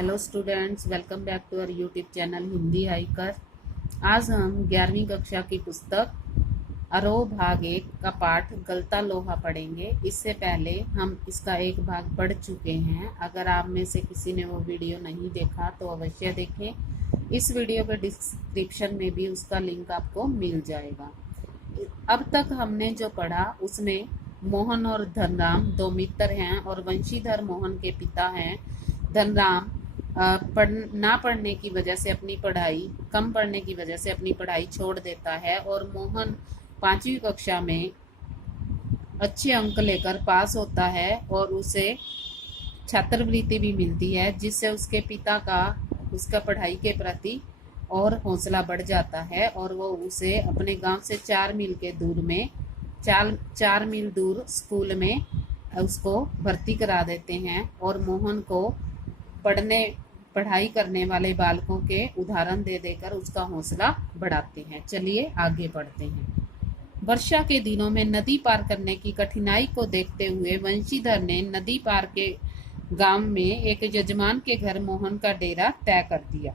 Hello students, welcome back to our YouTube channel Hindi Hiker. आज हम 11वीं कक्षा की पुस्तक आरोह भाग 1 का पाठ गलता लोहा पढ़ेंगे। इससे पहले हम इसका एक भाग पढ़ चुके हैं। अगर आप में से किसी ने वो वीडियो नहीं देखा तो अवश्य देखें। इस वीडियो के डिस्क्रिप्शन में भी उसका लिंक आपको मिल जाएगा। अब तक हमने जो पढ़ा उसमें मोहन और धनराम दो मित्र हैं और वंशीधर मोहन के पिता हैं। धनराम ना पढ़ने की वजह से अपनी पढ़ाई कम पढ़ने की वजह से अपनी पढ़ाई छोड़ देता है और मोहन 5वीं कक्षा में अच्छे अंक लेकर पास होता है और उसे छात्रवृत्ति भी मिलती है, जिससे उसके पिता का उसका पढ़ाई के प्रति और हौसला बढ़ जाता है और वो उसे अपने गांव से 4 मील के दूर में 4 मील दूर स्कूल में उसको भर्ती करा देते हैं और मोहन को पढ़ाई करने वाले बालकों के उदाहरण दे देकर उसका हौसला बढ़ाते हैं। चलिए आगे बढ़ते हैं। वर्षा के दिनों में नदी पार करने की कठिनाई को देखते हुए वंशीधर ने नदी पार के गांव में एक यजमान के घर मोहन का डेरा तय कर दिया।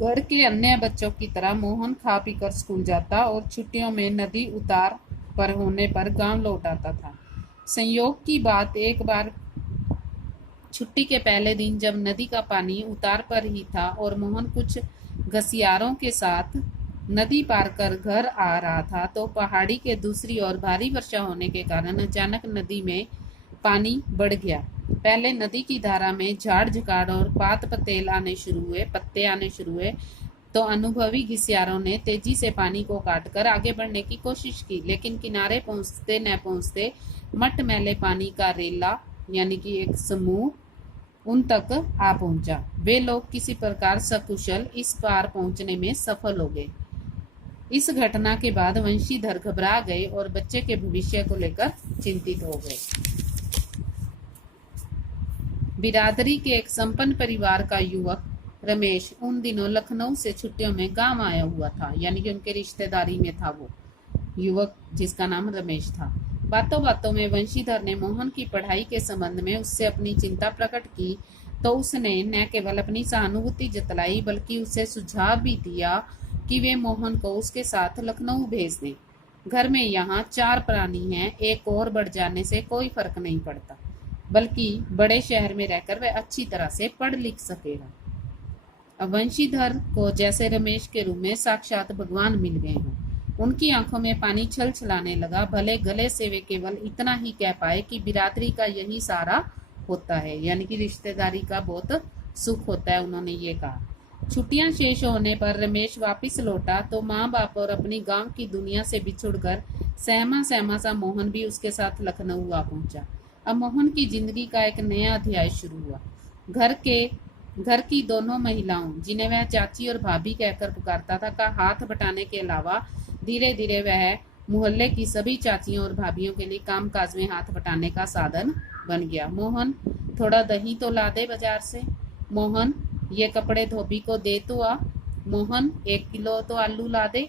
घर के अन्य बच्चों की तरह मोहन खा पीकर स्कूल जाता और छुट्टियों में नदी उतार पर होने पर गांव लौट आता था। संयोग की बात, एक बार छुट्टी के पहले दिन जब नदी का पानी उतार पर ही था और मोहन कुछ घसियारों के साथ नदी पार कर घर आ रहा था तो पहाड़ी के दूसरी ओर भारी वर्षा होने के कारण अचानक नदी में पानी बढ़ गया। पहले नदी की धारा में झाड़ झकाड़ और पत्ते आने शुरू हुए तो अनुभवी घिसियारों ने तेजी से पानी को काटकर आगे बढ़ने की कोशिश की, लेकिन किनारे पहुंचते न पहुंचते मटमैले पानी का रेला यानी कि एक समूह उन तक आ पहुंचा। वे लोग किसी प्रकार सकुशल इस पार पहुंचने में सफल हो गए। इस घटना के बाद वंशीधर घबरा गए और बच्चे के भविष्य को लेकर चिंतित हो गए। बिरादरी के एक संपन्न परिवार का युवक रमेश उन दिनों लखनऊ से छुट्टियों में गांव आया हुआ था, यानी कि उनके रिश्तेदारी में था वो युवक जिसका नाम रमेश था। बातों बातों में वंशीधर ने मोहन की पढ़ाई के संबंध में उससे अपनी चिंता प्रकट की तो उसने न केवल अपनी सहानुभूति जतलाई बल्कि उसे सुझाव भी दिया कि वे मोहन को उसके साथ लखनऊ भेज दें। घर में यहाँ 4 प्राणी हैं, एक और बढ़ जाने से कोई फर्क नहीं पड़ता, बल्कि बड़े शहर में रहकर वह अच्छी तरह से पढ़ लिख सकेगा। अब वंशीधर को जैसे रमेश के रूप में साक्षात भगवान मिल गए हों। उनकी आंखों में पानी छल छलाने लगा। भले गले से वे केवल इतना ही कह पाए कि बिरादरी का यही सारा होता है, यानी कि रिश्तेदारी का बहुत सुख होता है, उन्होंने ये कहा। छुट्टियां शेष होने पर रमेश वापस लौटा तो माँ बाप और अपनी गांव की दुनिया से बिछुड़कर सहमा सहमा सा मोहन भी उसके साथ लखनऊ आ पहुंचा। अब मोहन की जिंदगी का एक नया अध्याय शुरू हुआ। घर की दोनों महिलाओं, जिन्हें वह चाची और भाभी कहकर पुकारता था, का हाथ बटाने के अलावा धीरे धीरे वह मोहल्ले की सभी चाचियों और भाभियों के लिए कामकाज में हाथ बटाने का साधन बन गया। मोहन, थोड़ा दही तो ला दे बाजार से। मोहन, ये कपड़े धोबी को दे तो आ। मोहन, 1 किलो तो आलू ला दे।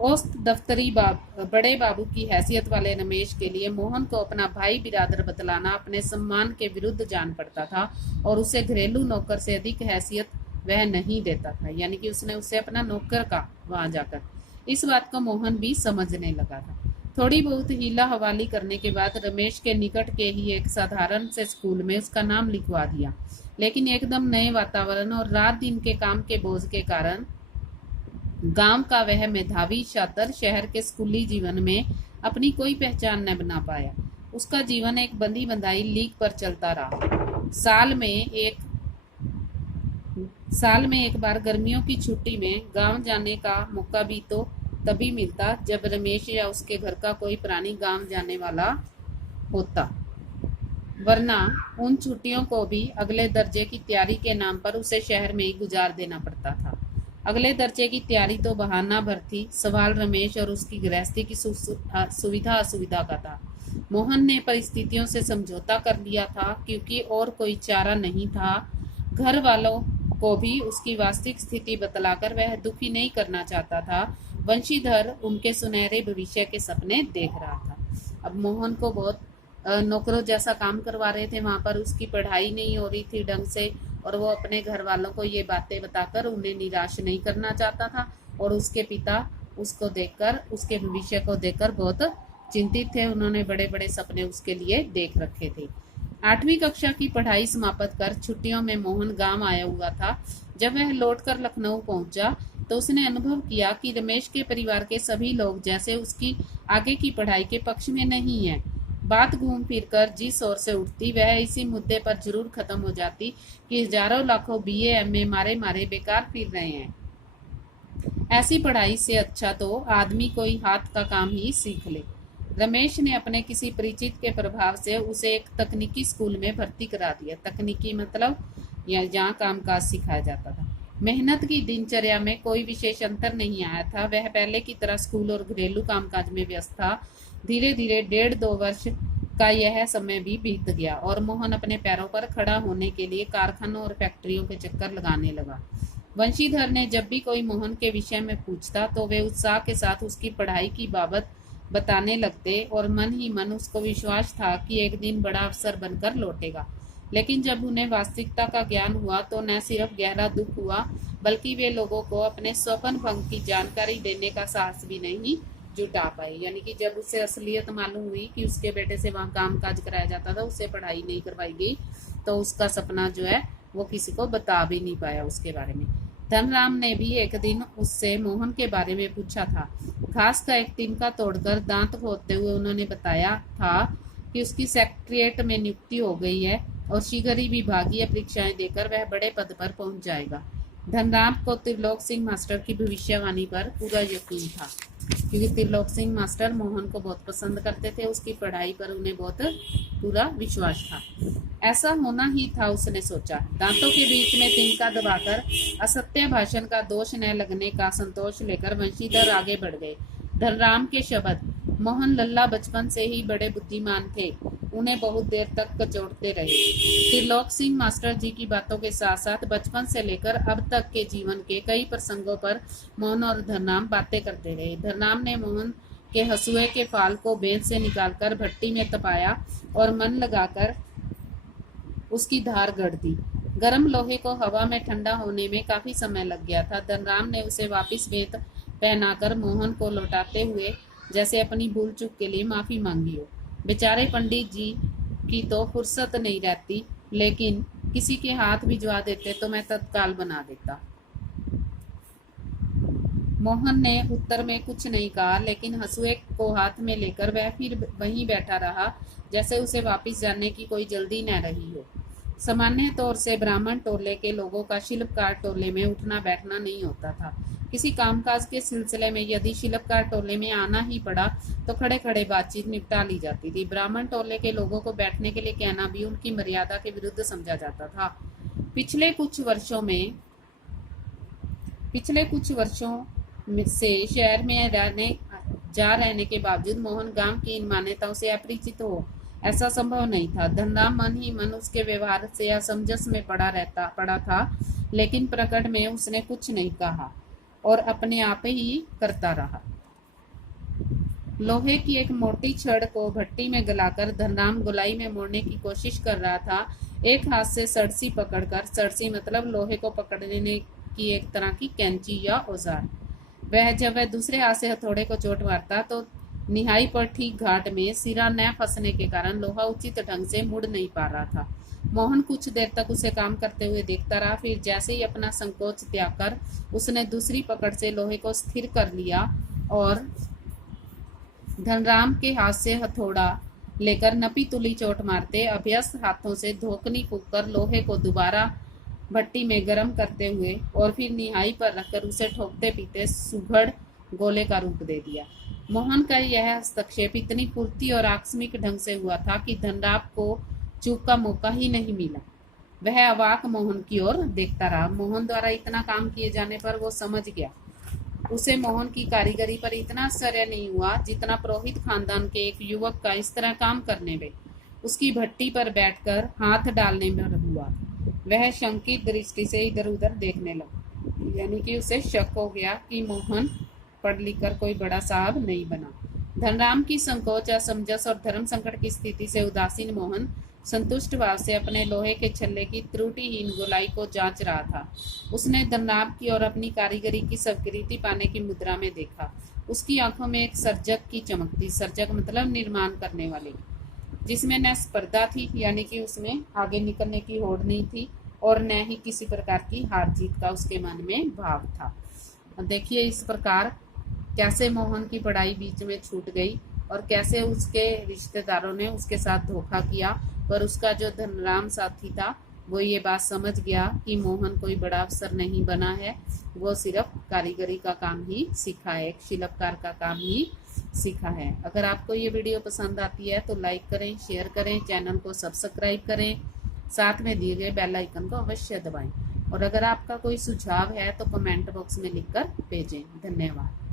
औसत दफ्तरी बड़े बाबू की हैसियत वाले रमेश के लिए मोहन को अपना भाई बिरादर बतलाना अपने सम्मान के विरुद्ध जान पड़ता था और उसे घरेलू नौकर से अधिक हैसियत वह नहीं देता था, यानी कि उसने उसे अपना नौकर का वहां जाकर। इस बात को मोहन भी समझने लगा था। थोड़ी बहुत हीला हवाली करने के बाद रमेश के निकट के ही एक साधारण से स्कूल में उसका नाम लिखवा दिया, लेकिन एकदम नए वातावरण और रात दिन के काम के बोझ के कारण गांव का वह मेधावी छात्र शहर के स्कूली जीवन में अपनी कोई पहचान न बना पाया। उसका जीवन एक बंधी बंधाई लीक पर चलता रहा। साल में एक बार गर्मियों की छुट्टी में गांव जाने का मौका भी तो तभी मिलता जब रमेश या उसके घर का कोई प्राणी गांव जाने वाला होता, वरना उन छुट्टियों को भी अगले दर्जे की तैयारी के नाम पर उसे शहर में ही गुजार देना पड़ता था। अगले दर्जे की तैयारी तो बहाना भर थी, सवाल रमेश और उसकी गृहस्थी की सुविधा असुविधा का था। मोहन ने परिस्थितियों से समझौता कर लिया था क्योंकि और कोई चारा नहीं था। घर वालों को भी उसकी वास्तविक स्थिति बतलाकर वह दुखी नहीं करना चाहता था। वंशीधर उनके सुनहरे भविष्य के सपने देख रहा था। अब मोहन को बहुत नौकरों जैसा काम करवा रहे थे, वहां पर उसकी पढ़ाई नहीं हो रही थी ढंग से और वो अपने घर वालों को ये बातें बताकर उन्हें निराश नहीं करना चाहता था। और उसके पिता उसको देखकर, उसके भविष्य को देखकर बहुत चिंतित थे। उन्होंने बड़े बड़े सपने उसके लिए देख रखे थे। 8वीं कक्षा की पढ़ाई समाप्त कर छुट्टियों में मोहन गांव आया हुआ था। जब वह लौटकर लखनऊ पहुंचा तो उसने अनुभव किया कि रमेश के परिवार के सभी लोग जैसे उसकी आगे की पढ़ाई के पक्ष में नहीं है। बात घूम फिर कर जिस ओर से उठती वह इसी मुद्दे पर जरूर खत्म हो जाती कि हजारों लाखों बीए एमए मारे मारे बेकार फिर रहे हैं। ऐसी पढ़ाई से अच्छा तो आदमी कोई हाथ का काम ही सीख ले। रमेश ने अपने किसी परिचित के प्रभाव से उसे एक तकनीकी स्कूल में भर्ती करा दिया। तकनीकी मतलब या जहाँ कामकाज सिखाया जाता था। मेहनत की दिनचर्या में कोई विशेष अंतर नहीं आया था। वह पहले की तरह स्कूल और घरेलू कामकाज में व्यस्त था। धीरे धीरे 1.5-2 वर्ष का यह समय भी बीत गया और मोहन अपने पैरों पर खड़ा होने के लिए कारखानों और फैक्ट्रियों के चक्कर लगाने लगा। वंशीधर ने जब भी कोई मोहन के विषय में पूछता तो वे उत्साह के साथ उसकी पढ़ाई की बाबत बताने लगते और मन ही मन उसको विश्वास था कि एक दिन बड़ा अफसर बनकर लौटेगा। लेकिन जब उन्हें वास्तविकता का ज्ञान हुआ तो न सिर्फ गहरा दुख हुआ बल्कि वे लोगों को अपने स्वप्न भंग की जानकारी देने का साहस भी नहीं जुटा पाए। यानी कि जब उसे असलियत मालूम हुई कि उसके बेटे से वहाँ काम काज कराया जाता था, उससे पढ़ाई नहीं करवाई गई, तो उसका सपना जो है वो किसी को बता भी नहीं पाया उसके बारे में। धनराम ने भी एक दिन उससे मोहन के बारे में पूछा था। घास का एक तिनका तोड़कर दांत खोदते हुए उन्होंने बताया था कि उसकी सेक्रेटरीट में नियुक्ति हो गई है और शीघ्र ही विभागीय परीक्षाएं देकर वह बड़े पद पर पहुंच जाएगा। धनराम को त्रिलोक सिंह मास्टर की भविष्यवाणी पर पूरा यकीन था, क्योंकि त्रिलोक सिंह मास्टर मोहन को बहुत पसंद करते थे। उसकी पढ़ाई पर उन्हें बहुत पूरा विश्वास था। ऐसा होना ही था, उसने सोचा। दांतों के बीच में तिनका दबाकर असत्य भाषण का दोष न लगने का संतोष लेकर वंशीधर आगे बढ़ गए। धनराम के शब्द, मोहन लल्ला बचपन से ही बड़े बुद्धिमान थे, उन्हें बहुत देर तक कचोटते रहे। त्रिलोक सिंह मास्टर जी की बातों के साथ साथ बचपन से लेकर अब तक के जीवन के कई प्रसंगों पर मोहन और धनराम बातें करते रहे। धनराम ने मोहन के हंसुए के फाल को बेंच से निकालकर भट्टी में तपाया और मन लगाकर उसकी धार गढ़ दी। गर्म लोहे को हवा में ठंडा होने में काफी समय लग गया था। धनराम ने उसे वापस बेंत पहनाकर मोहन को लौटाते हुए जैसे अपनी भूल चूक के लिए माफी मांगी हो। बेचारे पंडित जी की तो फुर्सत नहीं रहती, लेकिन किसी के हाथ भिजवा देते तो मैं तत्काल बना देता। मोहन ने उत्तर में कुछ नहीं कहा, लेकिन हंसुए को हाथ में लेकर वह फिर वहीं बैठा रहा जैसे उसे वापस जाने की कोई जल्दी न रही हो। सामान्य तौर से ब्राह्मण टोले के लोगों का शिल्पकार टोले में उठना बैठना नहीं होता था। किसी कामकाज के सिलसिले में यदि शिल्पकार टोले में आना ही पड़ा तो खड़े खड़े बातचीत निपटा ली जाती थी। ब्राह्मण टोले के लोगों को बैठने के लिए कहना भी उनकी मर्यादा के विरुद्ध समझा जाता था। पिछले कुछ वर्षों से शहर में रहने के बावजूद मोहन गांव की इन मान्यताओं से अपरिचित हो ऐसा संभव नहीं था। धनराम मन ही मन उसके व्यवहार से असमंजस में पड़ा था, लेकिन प्रकट में उसने कुछ नहीं कहा और अपने आप ही करता रहा। लोहे की एक मोटी छड़ को भट्टी में गलाकर धनराम गोलाई में मोड़ने की कोशिश कर रहा था, एक हाथ से सड़सी पकड़कर। सड़सी मतलब लोहे को पकड़ने की एक तरह की कैंची या औजार। जब वह दूसरे हाथ से हथौड़े को चोट मारता तो निहाई पर ठीक घाट में सिरा न फंसने के कारण लोहा उचित ढंग से मुड़ नहीं पा रहा था। मोहन कुछ देर तक उसे काम करते हुए देखता रहा। फिर जैसे ही अपना संकोच त्याग कर उसने दूसरी पकड़ से लोहे को स्थिर कर लिया और धनराम के हाथ से हथौड़ा लेकर नपी तुली चोट मारते अभ्यस्त हाथों से धोकनी फूंककर लोहे को दोबारा भट्टी में गर्म करते हुए और फिर निहाई पर रखकर उसे ठोकते पीते सुघड़ गोले का रूप दे दिया। मोहन का यह हस्तक्षेप इतनी फुर्ती और आकस्मिक ढंग से हुआ था कि धनराम को चूक का मौका ही नहीं मिला। वह अवाक मोहन की ओर देखता रहा। मोहन द्वारा इतना काम किए जाने पर वो समझ गया। उसे मोहन की कारीगरी पर इतना आश्चर्य नहीं हुआ जितना पुरोहित खानदान के एक युवक का इस तरह काम करने में, उसकी भट्टी पर बैठकर हाथ डालने में हुआ। वह शंकित दृष्टि से इधर उधर देखने लगा, यानी कि उसे शक हो गया कि मोहन पढ़ लिख कर कोई बड़ा साहब नहीं बना। धनराम की संकोच, असमंजस और धर्म संकट की स्थिति से उदासीन मोहन संतुष्ट भाव से अपने लोहे के छल्ले की त्रुटिहीन गोलाई को जांच रहा था। उसने धननाभ की और अपनी कारीगरी की स्वीकृति पाने की मुद्रा में देखा। उसकी आंखों में एक सर्जक की चमक थी। सर्जक मतलब निर्माण करने वाले, जिसमें न स्पर्धा थी, यानी कि उसमें आगे निकलने की होड़ नहीं थी, और न ही किसी प्रकार की हार जीत का उसके मन में भाव था। देखिए इस प्रकार कैसे मोहन की पढ़ाई बीच में छूट गई और कैसे उसके रिश्तेदारों ने उसके साथ धोखा किया, पर उसका जो धनराम साथी था वो ये बात समझ गया कि मोहन कोई बड़ा अफसर नहीं बना है, वो सिर्फ कारीगरी का काम ही सीखा है, एक शिल्पकार का काम ही सीखा है। अगर आपको ये वीडियो पसंद आती है तो लाइक करें, शेयर करें, चैनल को सब्सक्राइब करें, साथ में दिए गए बेल आइकन को अवश्य दबाएं, और अगर आपका कोई सुझाव है तो कमेंट बॉक्स में लिखकर भेजें। धन्यवाद।